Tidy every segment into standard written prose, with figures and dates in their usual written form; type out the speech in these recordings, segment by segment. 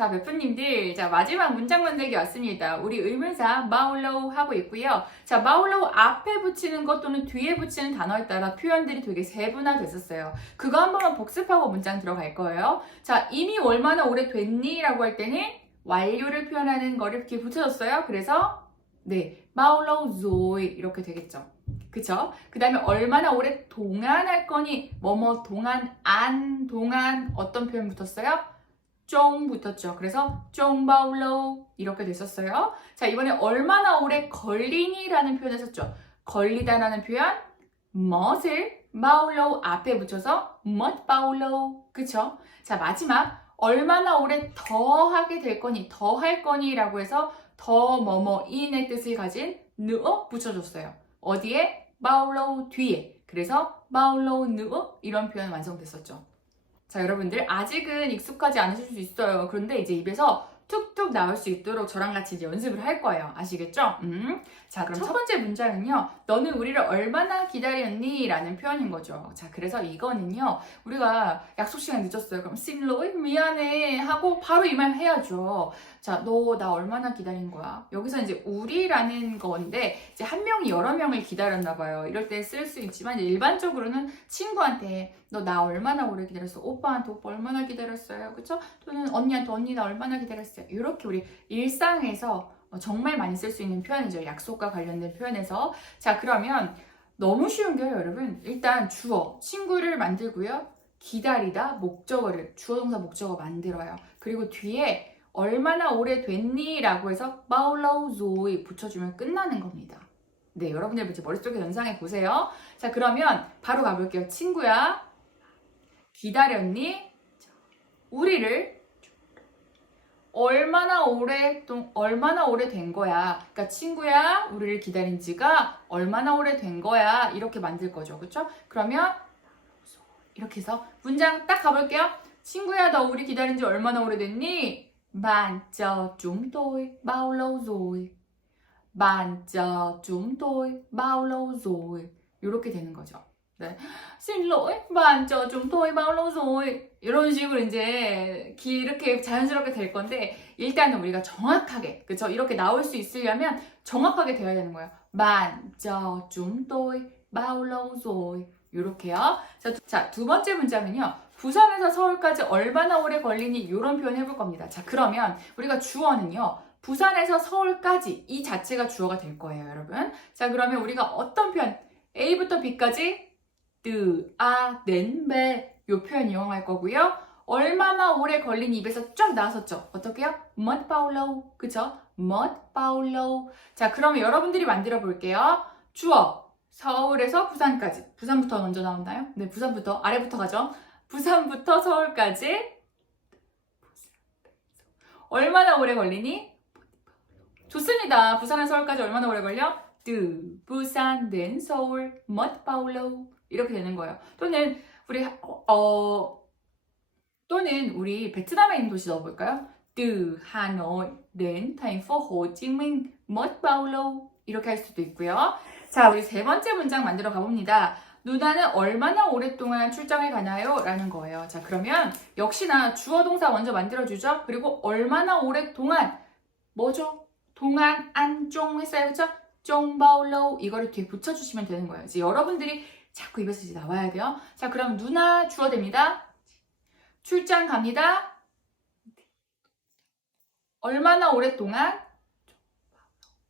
자, 베프님들, 자, 마지막 문장 만들기 왔습니다. 우리 의문사 마울로우 하고 있고요. 자, 마울로우 앞에 붙이는 것 또는 뒤에 붙이는 단어에 따라 표현들이 되게 세분화됐었어요. 그거 한 번만 복습하고 문장 들어갈 거예요. 자, 이미 얼마나 오래 됐니? 라고 할 때는 완료를 표현하는 거를 이렇게 붙여줬어요. 그래서 네, 마울로우 조이 이렇게 되겠죠. 그쵸? 그 다음에 얼마나 오래 동안 할 거니? 뭐뭐 동안, 안, 동안 어떤 표현 붙었어요? 쫑 붙었죠. 그래서 쫑바울로우 이렇게 됐었어요. 자, 이번에 얼마나 오래 걸리니? 라는 표현 했었죠. 걸리다라는 표현 멋을 마울로우 앞에 붙여서 멋바울로우 그쵸? 자, 마지막 얼마나 오래 더 하게 될 거니? 더 할 거니? 라고 해서 더 뭐뭐인의 뜻을 가진 느어 붙여줬어요. 어디에? 마울로우 뒤에. 그래서 마울로우 느어 이런 표현 완성됐었죠. 자, 여러분들 아직은 익숙하지 않으실 수 있어요. 그런데 이제 입에서 툭툭 나올 수 있도록 저랑 같이 이제 연습을 할 거예요. 아시겠죠? 자, 그럼 첫 번째 문장은요. 너는 우리를 얼마나 기다렸니? 라는 표현인 거죠. 자, 그래서 이거는요. 우리가 약속 시간 늦었어요. 그럼 싱로이 미안해 하고 바로 이 말 해야죠. 자, 너 나 얼마나 기다린 거야? 여기서 이제 우리라는 건데 이제 한 명이 여러 명을 기다렸나 봐요. 이럴 때 쓸 수 있지만 이제 일반적으로는 친구한테 너 나 얼마나 오래 기다렸어? 오빠한테 오빠 얼마나 기다렸어요? 그쵸? 또는 언니한테 언니 나 얼마나 기다렸어요? 이렇게 우리 일상에서 정말 많이 쓸 수 있는 표현이죠. 약속과 관련된 표현에서. 자, 그러면 너무 쉬운 게요, 여러분. 일단 주어, 친구를 만들고요. 기다리다, 목적어를, 주어 동사 목적어 만들어요. 그리고 뒤에 얼마나 오래 됐니? 라고 해서 마울라우 조이 붙여주면 끝나는 겁니다. 네, 여러분들 이제 머릿속에 연상해 보세요. 자, 그러면 바로 가볼게요. 친구야, 기다렸니? 우리를 얼마나 오래 된 거야? 그러니까 친구야, 우리를 기다린 지가 얼마나 오래 된 거야? 이렇게 만들 거죠. 그렇죠? 그러면 이렇게 해서 문장 딱 가볼게요. 친구야, 너 우리 기다린 지 얼마나 오래 됐니? Bạn chờ chúng tôi bao lâu rồi? Bạn chờ chúng tôi bao lâu rồi? 이렇게 되는 거죠. 네. xin lỗi, bạn chờ chúng tôi bao lâu rồi? 이런 식으로 이제 이렇게 자연스럽게 될 건데 일단은 우리가 정확하게 그쵸? 이렇게 나올 수 있으려면 정확하게 되어야 되는 거예요. bạn chờ chúng tôi bao lâu rồi? 이렇게요. 자, 두 번째 문장은요. 부산에서 서울까지 얼마나 오래 걸리니? 이런 표현 해볼 겁니다. 자, 그러면 우리가 주어는요. 부산에서 서울까지 이 자체가 주어가 될 거예요, 여러분. 자, 그러면 우리가 어떤 표현? A부터 B까지 từ A đến B 이 표현 이용할 거고요. 얼마나 오래 걸린 입에서 쫙 나왔었죠. 어떻게요? mất bao lâu 그쵸? mất bao lâu 자, 그러면 여러분들이 만들어 볼게요. 주어 서울에서 부산까지 부산부터 먼저 나온다요? 네, 부산부터 아래부터 가죠. 부산부터 서울까지 얼마나 오래 걸리니? 좋습니다. 부산에서 서울까지 얼마나 오래 걸려? từ 부산 đến 서울 mất bao lâu 이렇게 되는 거예요. 또는 우리 베트남에 있는 도시 넣어볼까요? từ Hà Nội đến thành phố Hồ Chí Minh mất bao lâu 이렇게 할 수도 있고요. 자, 우리 세 번째 문장 만들어 가봅니다. 누나는 얼마나 오랫동안 출장을 가나요? 라는 거예요. 자, 그러면 역시나 주어 동사 먼저 만들어주죠. 그리고 얼마나 오랫동안 뭐죠? 동안 안쫑 했어요. 그쵸? 쫑바울로우 이거를 뒤에 붙여주시면 되는 거예요. 이제 여러분들이 자꾸 입에서 이제 나와야 돼요. 자, 그럼 누나 주어 됩니다. 출장 갑니다. 얼마나 오랫동안?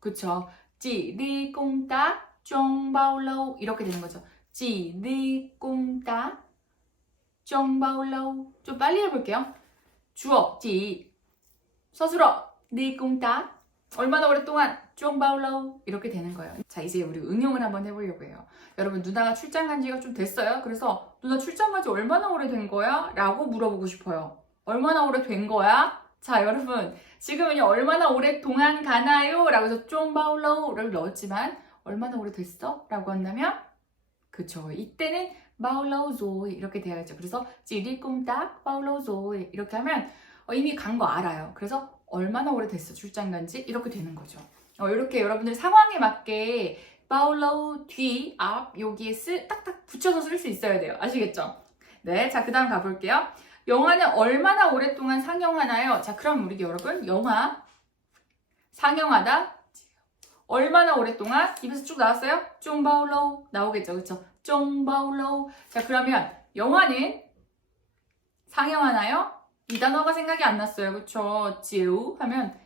그쵸? Chị đi công tác trong bao lâu? 이렇게 되는 거죠. Chị đi công tác trong bao lâu? 좀 빨리 해볼게요. 주어, chị. 서술어, đi công tác. 얼마나 오랫동안? 좀 bao lâu? 이렇게 되는 거예요. 자, 이제 우리 응용을 한번 해보려고 해요. 여러분, 누나가 출장 간 지가 좀 됐어요. 그래서 누나 출장 간 지 얼마나 오래된 거야? 라고 물어보고 싶어요. 얼마나 오래된 거야? 자, 여러분, 지금은요, 얼마나 오랫동안 가나요? 라고 해서 좀 bao low를 넣었지만 얼마나 오래됐어? 라고 한다면 그쵸, 이때는 bao lâu rồi 이렇게 돼야죠. 그래서 chị đi công tác bao lâu rồi 이렇게 하면 이미 간 거 알아요. 그래서 얼마나 오래됐어 출장 간지 이렇게 되는 거죠. 이렇게 여러분들 상황에 맞게 bao lâu 뒤, 앞 여기에 딱딱 붙여서 쓸 수 있어야 돼요. 아시겠죠? 네, 자, 그 다음 가볼게요. 영화는 얼마나 오랫동안 상영하나요? 자, 그럼 우리 여러분, 영화 상영하다 얼마나 오랫동안? 입에서 쭉 나왔어요? 쫑바울로우 나오겠죠, 그쵸? 쫑바울로우. 자, 그러면 영화는 상영하나요? 이 단어가 생각이 안 났어요, 그쵸? 지우 하면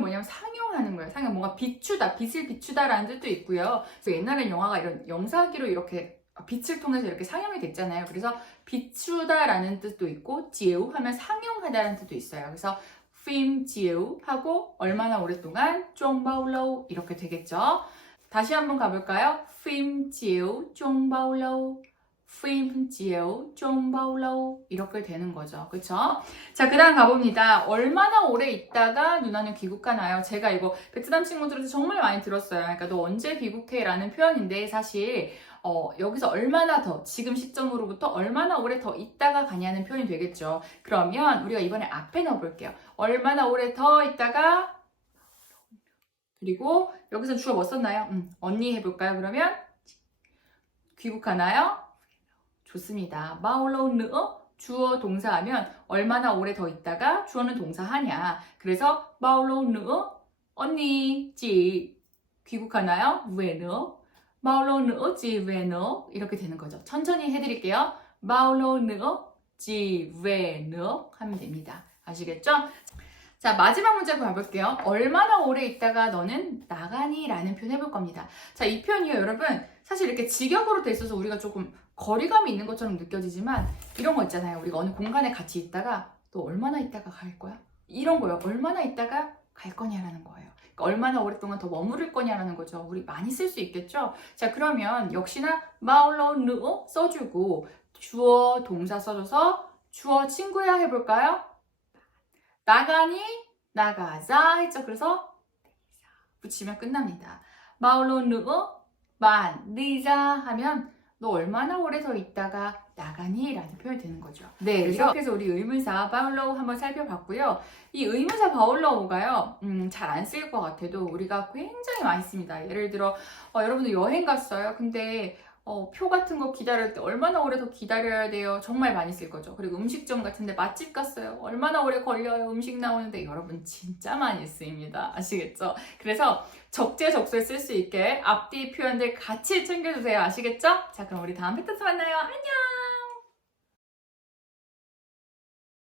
뭐냐면 상영하는 거예요. 상영, 뭔가 비추다, 빛을 비추다라는 뜻도 있고요. 그래서 옛날엔 영화가 이런 영상기로 이렇게 빛을 통해서 이렇게 상영이 됐잖아요. 그래서 비추다라는 뜻도 있고, 지우 하면 상영하다라는 뜻도 있어요. 그래서 film 지우 하고 얼마나 오랫동안 쫑바울로우 이렇게 되겠죠. 다시 한번 가볼까요? film 지우 쫑바울로우 film 지우 쫑바울로우 이렇게 되는 거죠. 그쵸? 자, 그 다음 가봅니다. 얼마나 오래 있다가 누나는 귀국하나요? 제가 이거 베트남 친구들한테 정말 많이 들었어요. 그러니까 너 언제 귀국해? 라는 표현인데 사실 여기서 얼마나 더, 지금 시점으로부터 얼마나 오래 더 있다가 가냐는 표현이 되겠죠. 그러면 우리가 이번에 앞에 넣어볼게요. 얼마나 오래 더 있다가, 그리고 여기서 주어 뭐 썼나요? 언니 해볼까요? 그러면 귀국하나요? 좋습니다. 마올로우 nữa 주어 동사하면 얼마나 오래 더 있다가 주어는 동사하냐. 그래서 마올로우 nữa 언니 지 귀국하나요? 왜 nữa? 마올로우 nữa 지 왜 nữa? 이렇게 되는 거죠. 천천히 해드릴게요. 마올로우 nữa 지 왜 nữa? 하면 됩니다. 아시겠죠? 자, 마지막 문제 봐볼게요. 얼마나 오래 있다가 너는 나가니? 라는 표현 해볼 겁니다. 자, 이 표현이요, 여러분. 사실 이렇게 직역으로 돼 있어서 우리가 조금 거리감이 있는 것처럼 느껴지지만 이런 거 있잖아요. 우리가 어느 공간에 같이 있다가 또 얼마나 있다가 갈 거야? 이런 거요. 얼마나 있다가 갈 거냐라는 거예요. 그러니까 얼마나 오랫동안 더 머무를 거냐라는 거죠. 우리 많이 쓸 수 있겠죠? 자, 그러면 역시나 마울로 느어 써주고 주어 동사 써줘서 주어 친구야 해볼까요? 나가니? 나가자 했죠. 그래서 붙이면 끝납니다. 마울로 느어 만 리자 하면 너 얼마나 오래 더 있다가 나가니? 라는 표현이 되는 거죠. 네, 이렇게 해서 우리 의문사 바울로우 한번 살펴봤고요. 이 의문사 바울로우가요, 잘 안 쓰일 것 같아도 우리가 굉장히 많이 씁니다. 예를 들어, 여러분들 여행 갔어요. 근데 표 같은 거 기다릴 때 얼마나 오래 더 기다려야 돼요? 정말 많이 쓸 거죠. 그리고 음식점 같은데 맛집 갔어요. 얼마나 오래 걸려요? 음식 나오는데 여러분 진짜 많이 쓰입니다. 아시겠죠? 그래서 적재적소에 쓸 수 있게 앞뒤 표현들 같이 챙겨주세요. 아시겠죠? 자, 그럼 우리 다음 패턴에서 만나요. 안녕!